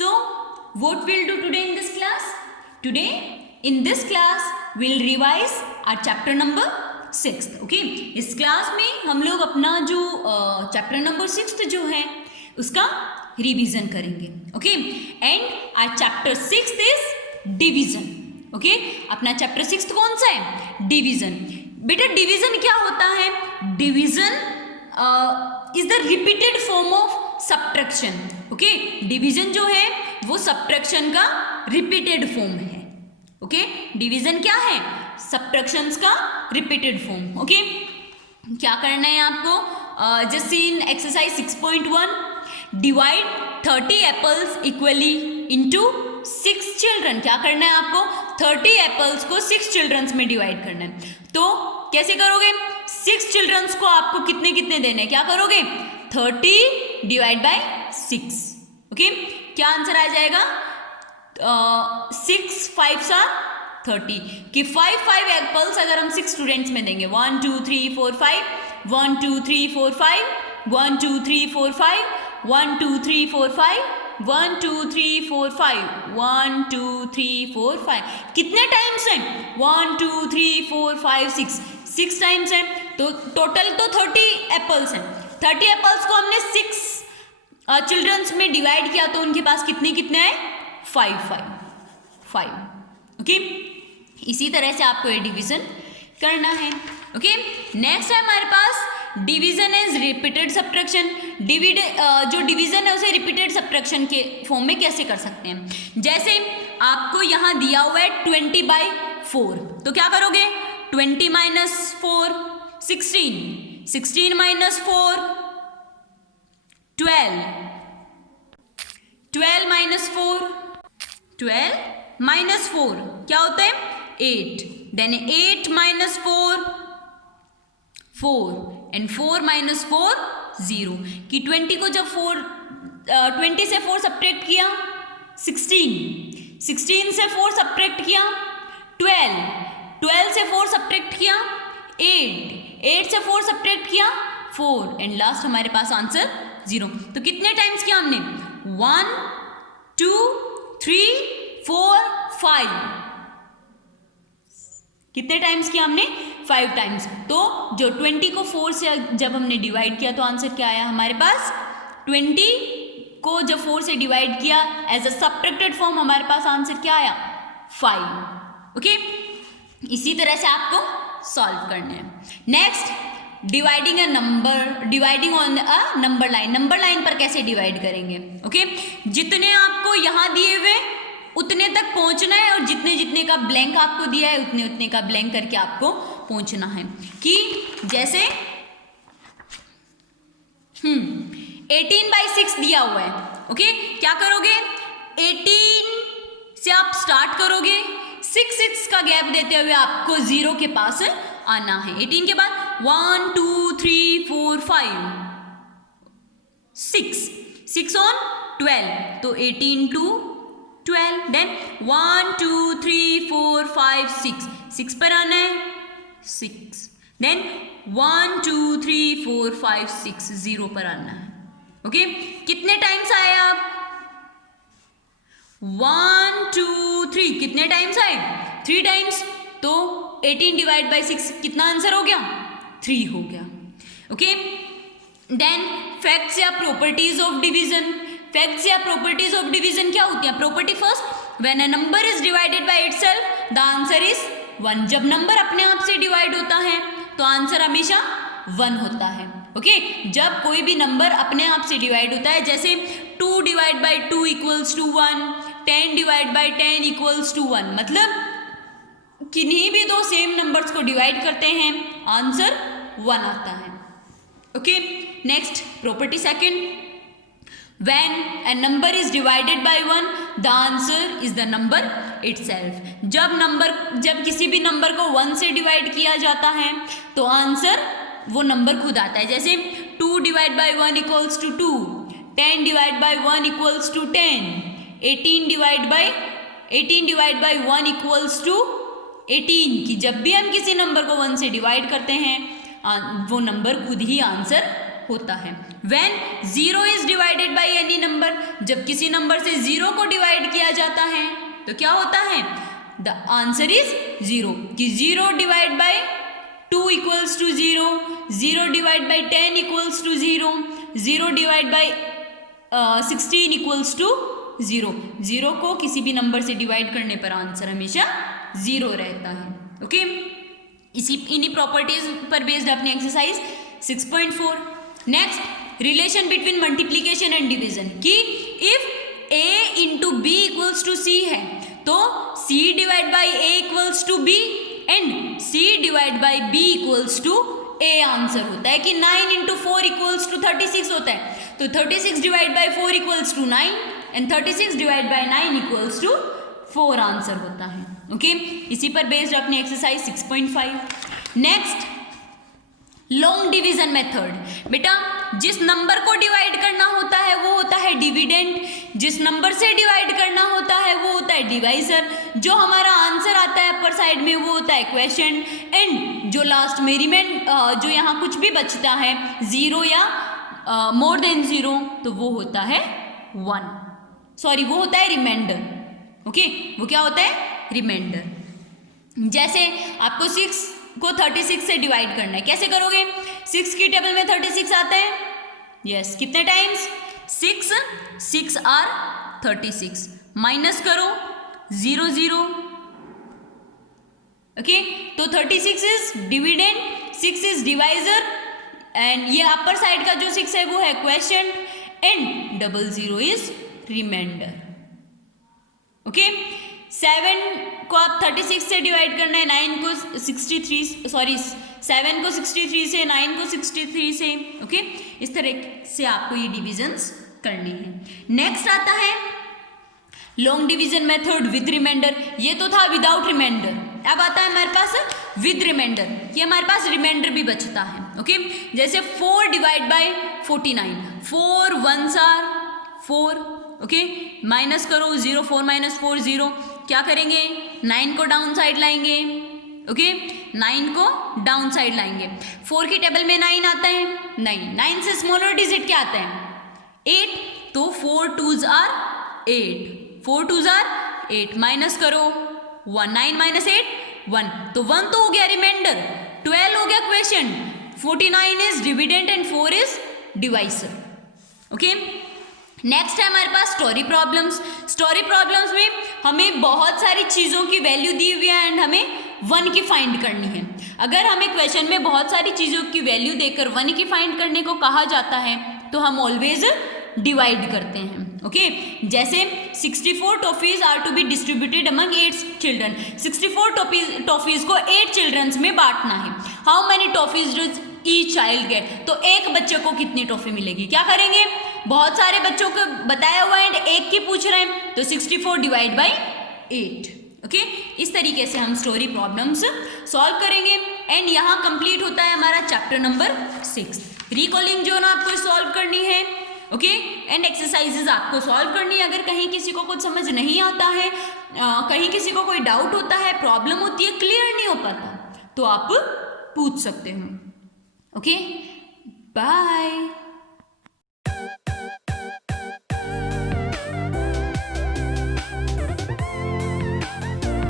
So what we'll do today in this class? Today in this class we'll revise our chapter number 6. Okay, इस class में हम लोग अपना जो chapter number 6 जो है उसका रिवीजन करेंगे. Okay, and our chapter 6 is division. Okay, अपना चैप्टर 6 कौन सा है? डिवीजन. बेटा डिवीजन क्या होता है? Division is the repeated form of subtraction. Okay, division जो है वो सब्ट्रैक्शन का रिपीटेड फॉर्म है. ओके, डिवीजन क्या है? सब्ट्रैक्शंस का रिपीटेड फॉर्म. ओके, क्या करना है आपको? Just in exercise 6.1 divide 30 apples equally into 6 children. क्या करना है आपको? 30 एप्पल्स को 6 चिल्ड्रंस में डिवाइड करना है. तो कैसे करोगे? 6 चिल्ड्रंस को आपको कितने कितने देने? क्या करोगे? 30 डिवाइड बाय 6. ओके, क्या आंसर आ जाएगा? 6 5s are 30 कि 5 एप्पल्स अगर हम 6 स्टूडेंट्स में देंगे. 1 2 3 4 5 1 2 3 4 5 1 2 3 4 5 1 2 3 4 5 1 2 3 4 5 1 2 3 4 5. कितने टाइम्स हैं? 1 2 3 4 5 6 टाइम्स हैं. तो टोटल तो 30 एप्पल्स हैं. 30 एप्पल्स को हमने 6 चिल्ड्रंस में डिवाइड किया तो उनके पास कितने कितने आए? 5. ओके, इसी तरह से आपको ये डिवीजन करना है. ओके, नेक्स्ट है हमारे पास डिवीजन इज रिपीटेड सब्ट्रैक्शन. जो डिवीजन है उसे रिपीटेड सब्ट्रैक्शन के फॉर्म में कैसे कर सकते हैं? जैसे आपको यहाँ दिया हुआ है 20/4. तो क्या करोगे? 20 - 4 16 16 - 4 12 12 - 4 12 - 4 क्या होता है? 8. Then 8 - 4 4 and 4 - 4 0. कि 20 को जब 20 से 4 सब्ट्रैक्ट किया 16 से 4 सब्ट्रैक्ट किया 12 से 4 सब्ट्रैक्ट किया 8 से 4 सब्ट्रैक्ट किया 4 एंड लास्ट हमारे पास आंसर 0. तो कितने टाइम्स किया हमने? 1 2 3 4 5. कितने टाइम्स किया हमने? 5 टाइम्स. तो जो 20 को 4 से जब हमने डिवाइड किया तो आंसर क्या आया हमारे पास? 20 को जब 4 से डिवाइड किया एज अ सब्ट्रैक्टेड फॉर्म हमारे पास आंसर क्या आया? 5. ओके, इसी तरह से आपको सॉल्व करने हैं. Next, dividing on a number line. Number line पर कैसे डिवाइड करेंगे? ओके, जितने आपको यहाँ दिए हुए उतने तक पहुंचना है और जितने जितने का ब्लैंक आपको दिया है उतने उतने का ब्लैंक करके आपको पहुंचना है. कि जैसे 18/6 दिया हुआ है. ओके, क्या करोगे? 18 से आप स्टार्ट करोगे. 6 का गैप देते हुए आपको 0 के पास आना है. 18 के बाद 1 2 3 4 5 6 on 12. तो 18 to 12. देन 1 2 3 4 5 6 पर आना है 6. देन 1 2 3 4 5 6 0 पर आना है. ओके, कितने टाइम्स आए आप? 1 2 3 कितने टाइम्स आए? 3 टाइम्स. तो 18 डिवाइड बाई 6 कितना आंसर हो गया? 3 हो गया. ओके, देन फैक्ट्स या प्रॉपर्टीज ऑफ डिवीजन. फैक्ट्स या प्रॉपर्टीज ऑफ डिवीजन क्या होती है? Property first, when a number is divided by itself the answer is 1. जब नंबर अपने आप से डिवाइड होता है तो आंसर हमेशा 1 होता है. ओके, जब कोई भी नंबर अपने आप से डिवाइड होता है, जैसे 2 divide by 2 equals to 1, 10 divide by 10 equals to 1. मतलब किन्हीं भी दो सेम नंबर्स को डिवाइड करते हैं आंसर 1 आता है. Okay, next property second, when a number is divided by 1 the answer is the number itself. जब किसी भी नंबर को 1 से डिवाइड किया जाता है तो आंसर वो नंबर खुद आता है. जैसे 2 divide by 1 equals to 2, 10 divide by 1 equals to 10, 18 divide by 1 equals to 18. कि जब भी हम किसी नंबर को 1 से डिवाइड करते हैं वो नंबर खुद ही आंसर होता है। When 0 is divided by any number, जब किसी नंबर से 0 को डिवाइड किया जाता है तो क्या होता है? The answer is 0, कि 0 divide by 2 equals to 0, 0 divide by 10 equals to 0, 0 divide by 16 equals to 0। 0 को किसी भी नंबर से डिवाइड करने पर आंसर हमेशा 0 रहता है। ओके, इन्हीं प्रॉपर्टीज पर बेस्ड अपनी exercise 6.4। Next, relation between multiplication and division, कि if a into b equals to c है तो c divide by a equals to b and c divide by b equals to a answer होता है। कि 9 into 4 equals to 36 होता है, तो 36 divide by 4 equals to 9 and 36 divide by 9 equals to 4 answer होता है। ओके, इसी पर बेस्ड अपनी exercise 6.5। Next, long division method. बेटा, जिस नंबर को डिवाइड करना होता है वो होता है डिविडेंड, जिस नंबर से डिवाइड करना होता है वो होता है डिवाइजर, जो हमारा आंसर आता है अपर साइड में वो होता है क्वेश्चन, एंड जो लास्ट में जो यहाँ कुछ भी बचता है 0 या मोर देन 0 तो वो होता है 1, सॉरी वो होता है रिमाइंडर। ओके, वो क्या होता है? रिमाइंडर। जैसे आपको 6 को 36 से डिवाइड करना है, कैसे करोगे? 6 की टेबल में 36 आता है, यस, कितने टाइम्स? 6 आर 36, माइनस करो 0 0। ओके, तो 36 is dividend, 6 is divisor, and ये अपर साइड का जो 6 है वो है question, and 00 is reminder. Okay, 7 को आप 36 से डिवाइड करना है, 9 को 63, सॉरी 7 को 63 से, 9 को 63 से। ओके, इस तरह से आपको ये डिविजन्स करनी है। नेक्स्ट आता है long division method with reminder. ये तो था विदाउट रिमाइंडर, अब आता है हमारे पास विद रिमाइंडर, कि हमारे पास रिमाइंडर भी बचता है। ओके, जैसे 4 divide by 49, 4 1s are 4। Okay, minus करो 0, 4 माइनस 4 0, क्या करेंगे? 9 को डाउन साइड लाएंगे। ओके, 9 को डाउन साइड लाएंगे। 4 की टेबल में 9 आता है, 9 से स्मॉलर डिजिट क्या आता है? 8, तो 4 2s are 8, 4 2s are 8, minus करो 1, 9 माइनस 8 1, तो 1 तो हो गया रिमाइंडर, 12 हो गया question, 49 is dividend and 4 is divisor. Okay, next है हमारे पास स्टोरी प्रॉब्लम्स। स्टोरी प्रॉब्लम्स में हमें बहुत सारी चीज़ों की वैल्यू दी हुई है एंड हमें 1 की फाइंड करनी है। अगर हमें क्वेश्चन में बहुत सारी चीज़ों की वैल्यू देकर 1 की फाइंड करने को कहा जाता है तो हम ऑलवेज डिवाइड करते हैं। ओके, जैसे 64 toffees are to be distributed among 8 children, 64 toffees को 8 चिल्ड्रंस में बांटना है। How many toffees does each child get, तो एक बच्चे को कितनी टॉफी मिलेगी? क्या करेंगे? बहुत सारे बच्चों को बताया हुआ है, एक की पूछ रहे हैं, तो 64 डिवाइड बाई 8। ओके, इस तरीके से हम स्टोरी प्रॉब्लम्स सॉल्व करेंगे एंड यहाँ कंप्लीट होता है हमारा चैप्टर नंबर 6। रिकॉलिंग जो ना आपको सॉल्व करनी है, ओके, एंड एक्सरसाइजेज आपको सॉल्व करनी है। अगर कहीं किसी को कुछ समझ नहीं आता है, कहीं किसी को कोई डाउट होता है, प्रॉब्लम होती है, क्लियर नहीं हो पाता, तो आप पूछ सकते हो। Okay, bye.